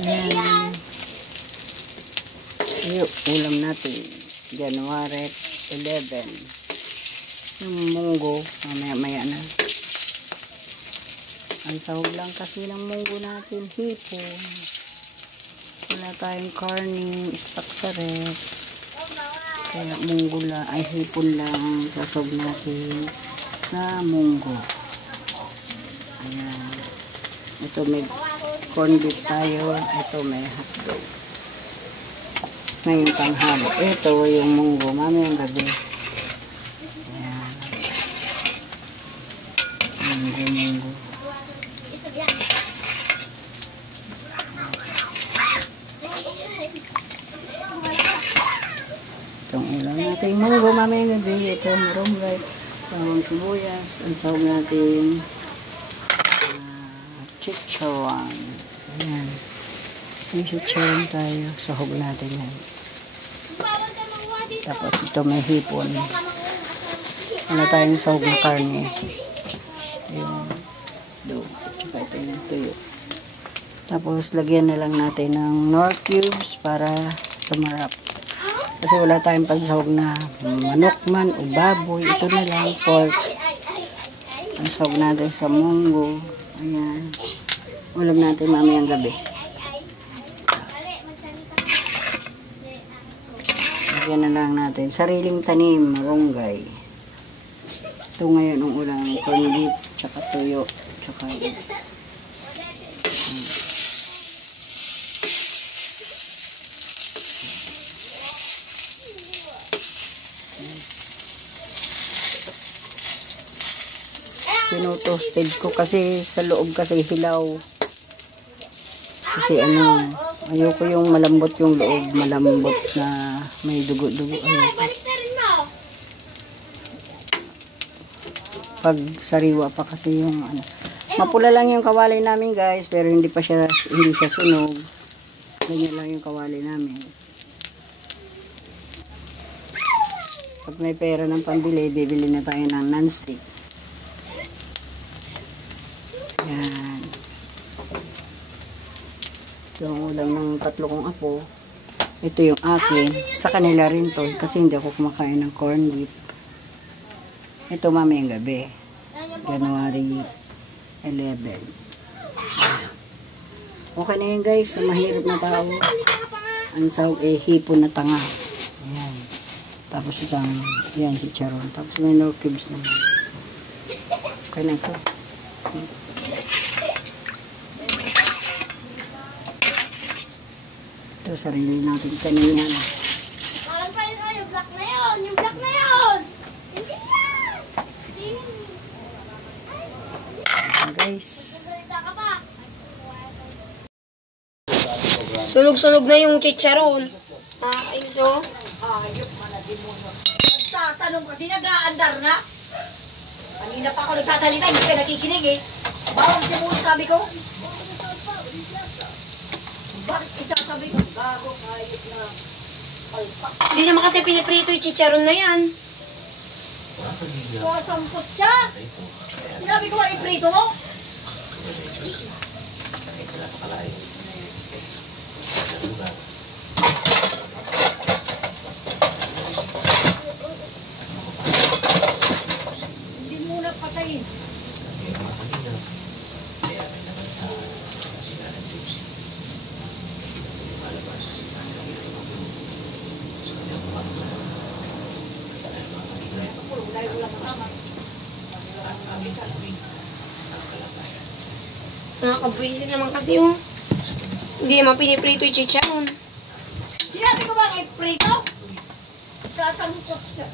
Yan. Yung ulam natin. January 11. Yung munggo. Mamaya-maya na. Ang sahog lang kasi ng munggo natin. Hipon. Wala tayong karning. Stock sa ref. Kaya munggo lang. Ay hipon lang. Sasahog natin sa munggo. Ayan. Ito may corn beef tayo. Ito may hotdog. Ngayon tanghali. Ito yung munggo. Mamayang gabi. Ayan. Munggo. Itong ulam natin munggo. Mamayang gabi. Ito marunggay. Ang sibuyas. Ang sahog natin chicharon. Ayan. May chicharon tayo. Sahog natin yan. Tapos ito may hipon. Ano tayong sahog na karne. Ayan. Tsaka ito yung tuyo. Tapos lagyan na lang natin ng Knorr cubes para tumarap. Kasi wala tayong pansahog na manok man o baboy. Ito na lang pork. Ang sahog natin sa munggo. Ayan. Ulam natin mamayang gabi. Lagyan na lang natin. Sariling tanim, marunggay. Ito ngayon ang ulam. Corn beef, tsaka tuyo, tsaka toasted ko kasi sa loob kasi hilaw. Kasi ayoko yung malambot yung loob, malambot na may dugo-dugo. Pag sariwa pa kasi yung mapula lang yung kawali namin guys, pero hindi siya sunog. Ganyan lang yung kawali namin. Pag may pera ng pambili, bibili na tayo ng non-stick. Yan. Yung ulam ng tatlo kong apo. Ito yung akin. Sa kanila rin to. Kasi hindi ako kumakain ng corn beef. Ito mamayang gabi. January 11. Okay na yun guys. Mahirap na tao. Ang sahog hipon na tanga. Ayan. Tapos isang, yan, chicharon. Tapos may Knorr cubes na. Okay na ito. Ito, sarili natin kanina. Parang pa yung black na yun. Yung black na yun. Hindi yan. Guys. Sunog-sunog na yung chicharon. Iso. Ayok man na demonyo. Nagtatanong kasi nag-aandar na. Kanina pa ako nagsasalita, hindi ka nakikinig eh. Bawang demonyo sabi ko. Bakit isasabi ko? Gago, ayok na. Palpak. Hindi naman kasi piniprito yung chicharon na yan. Wasampot siya. Sinabi ko ba iprito mo? Hindi muna patayin. Nakakabwisit naman kasi yung hindi naman piniprito yung chicharon. Sinabi ko ba iprito? Sasampot siya.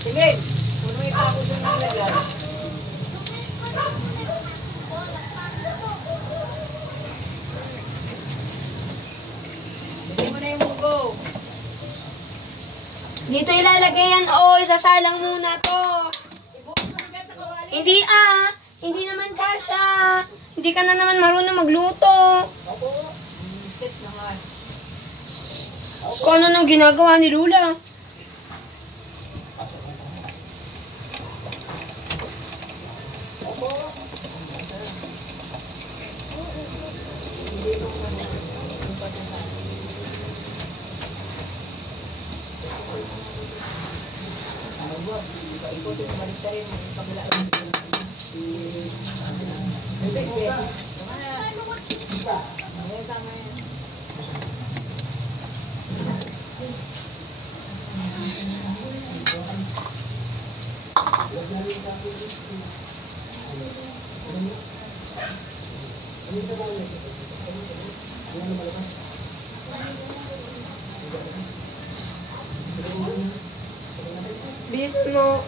Tingin! Puno yung ako doon ng lagyan. Bigyan mo na yung mugo. Dito ilalagay yan. Oo, isasalang muna to. Ibuhos mo na dyan sa kawali. Hindi Hindi naman kasha. Hindi ka na naman marunong magluto. Opo. Set naman. Kung ano nang ginagawa ni Lula. Bilisan mo.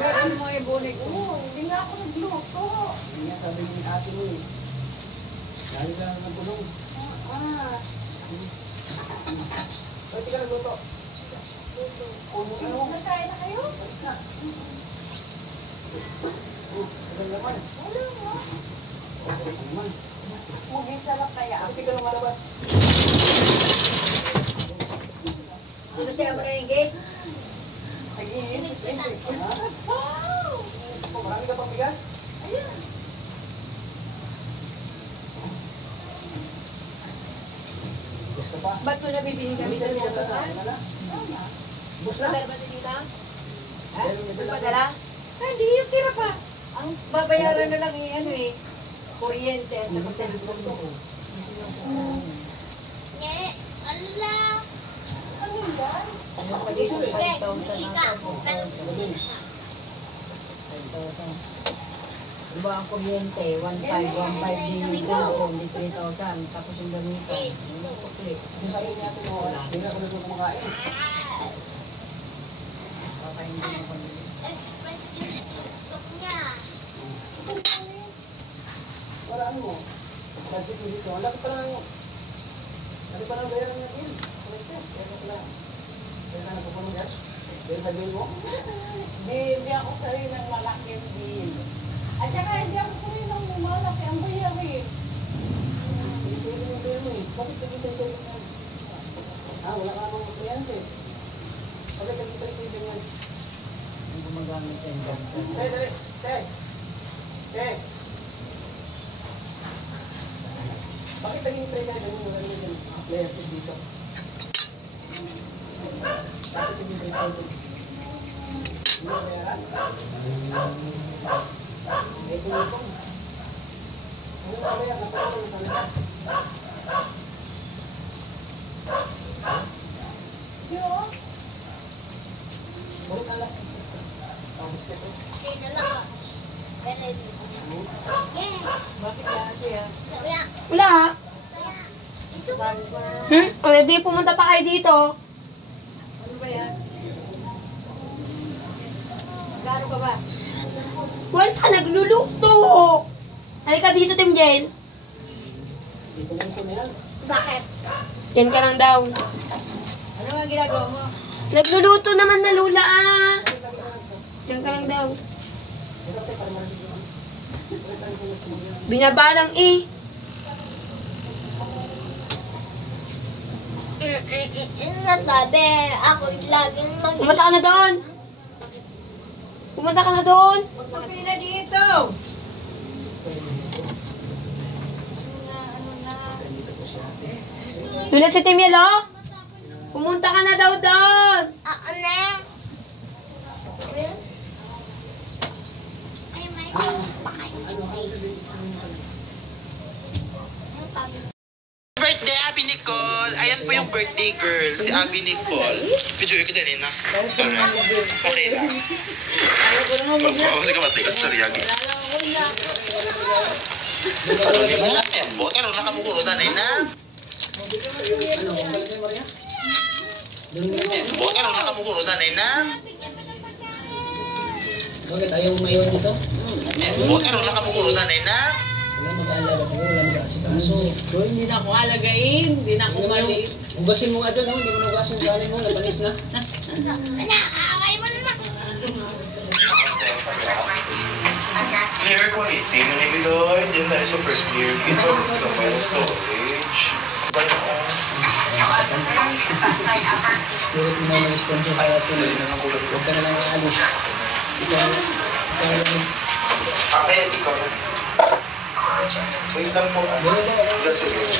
Meron mo yung bunig. Hindi nga ako nagluto. Hindi nga sabi ni ate mo eh. Lalo ka ng bulong. Ba't di ka nagluto? Nagkain na kayo? Alis na. Tagal naman. Wala mo. Okay naman. Mag-isa lang kaya. Ba't di ka lumalabas? Sino siya mo na yung gate? Marami ka pang bigas? Bigas ka pa? Ba't mo nabibili kami Bigas ng ka pa? mga? Bus na? Padala ba si Tita? Ha? Padala? Hindi, yung tira pa. Ang babayaran na lang yung ano eh. Kuryente at saka cellphone mo. Allah! Ano yan? Ano pa dito? 5,000 ang Mabilis. Diba ang kuryente? 1,515 din ako, hindi 3,000. Tapos yung gamitan. Yung sabi niya ito mo, hindi na ako nito kumakain. Baka hindi mo pambili. Wala ano mo. Budget mo dito. Ang laki pa lang. Laki pa lang bayaran niya din. Kaya ka pala. Kaya ka nagpupunong gas. Kaya sabihin mo. Hindi ako sanay ng malaking bill. At saka hindi ako sanay ng malaki ang bayarin. Hindi sa'yo yung bayaran mo eh. Bakit hindi tayo sa'yo yung Wala ka namang appliances. Bakit nag-3-7 yan? Yung gumagamit yung Bakit naging 3-7 yung wala naman yung appliances dito? Bakit naging 3-7? Hindi na bayaran? May tumutong. Ano ba bayan? Napakasal sa lahat. Ulit na lang. Tapos ka ito. Sino lang? Kaya dito. Bakit yan siya? Kaya. Wala. Ito. O, di pumunta pa kayo dito. Ano ba yan? Garo ka ba? Wala, nagluluto. Halika dito, Tim Jel. Hindi ko lang ito na yan. Bakit? Yan ka lang daw. Ano nga ginagawa mo? Nagluluto naman na Lula ah. Yan ka lang daw. Binabalang eh. Nasabi, ako laging Pumunta ka na doon. Pumunta ka na doon. Magpapila dito! Lula si Tim Jel oh. Pumunta ka na daw doon. Ano? Ay, may Birthday, Abby Nicole! Ayan po yung birthday girl, si Abby Nicole. Video ko din na. Okay lang. Kasi ka matay ka story agi. Tembo, kaya na kamukuro na na. Tembo, kaya na kamukuro na na. Bakit ayaw mo mayon dito? Tembo, kaya na kamukuro na na. Wala mag-aalaga sa'yo, wala mag-aasikaso. Hindi na ako alagain. Hindi na ako maliit. Ugasin mo nga doon, hindi mo nabasin yung galing mo, napanis na. Nakakaway mo na. Clear quality, manibiloy, din na super clear. Ito, mobile storage. Pilit mo na mag-sponsor sa atin. Huwag ka na lang aalis. Ikaw Kaya ikaw na. Wait lang po. Kasi dito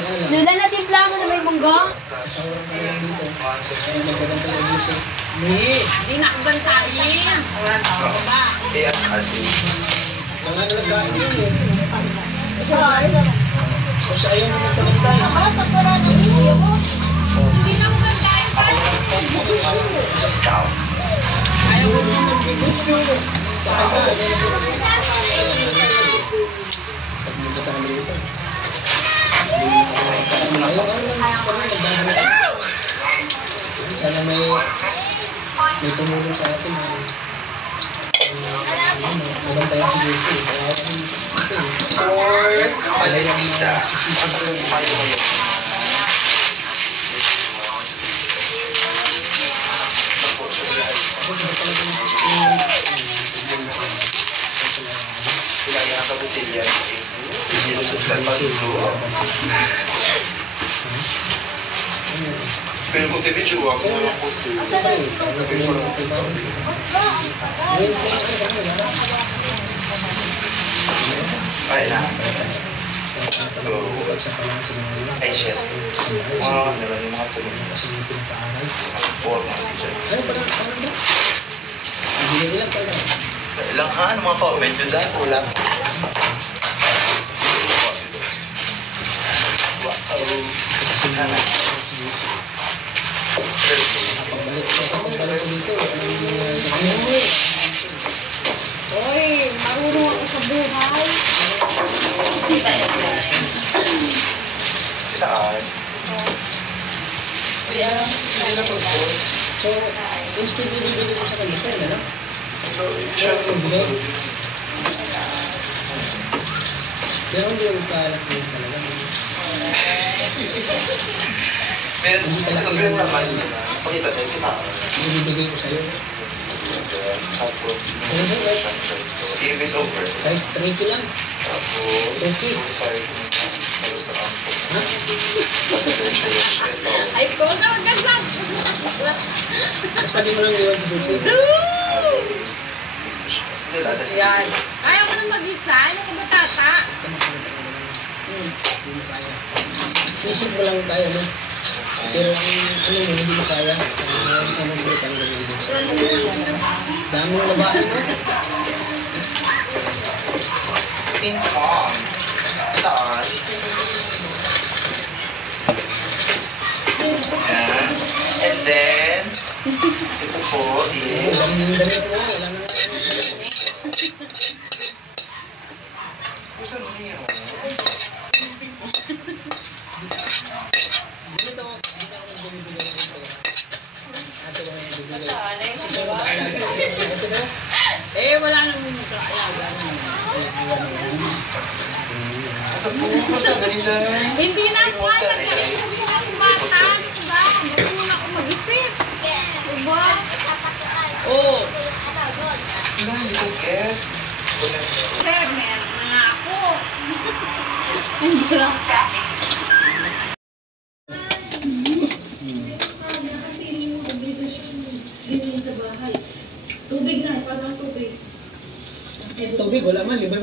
ka na lang. Lula, natimpla mo na may munggo. Kasawar ka lang dito. Ayaw magbabantay ng gusto. Hindi na ako gantayin. Ba? kaya atin. Mga nalagkain yun eh. Kasi ayaw mo magpapantay. Hindi na ako gantayin. Ayaw ko na mag-gusto. Sakay ka. Pagmunta ka naman dito. Sana may tumulong sa atin. Mabantayan si Lucy. Or, Alasita. Ano kayo kayo? Kaya nga kabutilya. Hindi mo sa pagpapalo. Pero kung tibidyo ako naman po ito. Ay na. Ay shit. Naman yung mga tulong. Huwag mga teacher. Ano pa lang? Paano ba? Hindi nila pala. Ilang ano mga comment yun dahil ulang. Pagbalik ko dito. Ano Hoy, marunong ako sa buhay. Saan? So, instead na bibigay ko sa kanya, sir, ano? Pero hindi yung kalat yun talaga. Pero ito naman, pakita tayo kita. Bibigay ko sa'yo. Tapos, Ano ba, right? game is over. Kahit 30 lang. Tapos, Okay. sorry, sa kampo. Ay, ko na, wag lang. Basta di mo lang iwan sa busi. Yan. Kaya ko na mag-isa. Ano ka ba, tata? Hindi mo kaya. Isip mo lang kaya, no? Pero ang ano mo, hindi mo kaya. Ano mo ang gawin mo? Dami ng labahan mo. Ping pong. Saan? Ayan. And then, ito po is... Dami ng damit mo. Wala na. Saan mo yun? Eh, wala naman magkakaalaga. Ito po, basta ganito. Hindi na ako alam. Hindi na ako bata. Diba? Bago muna ako mag-isip. Diba? Oo. Hindi ko gets. Sir, meron na nga ako. Hindi lang. Tubig, wala man. Libre man.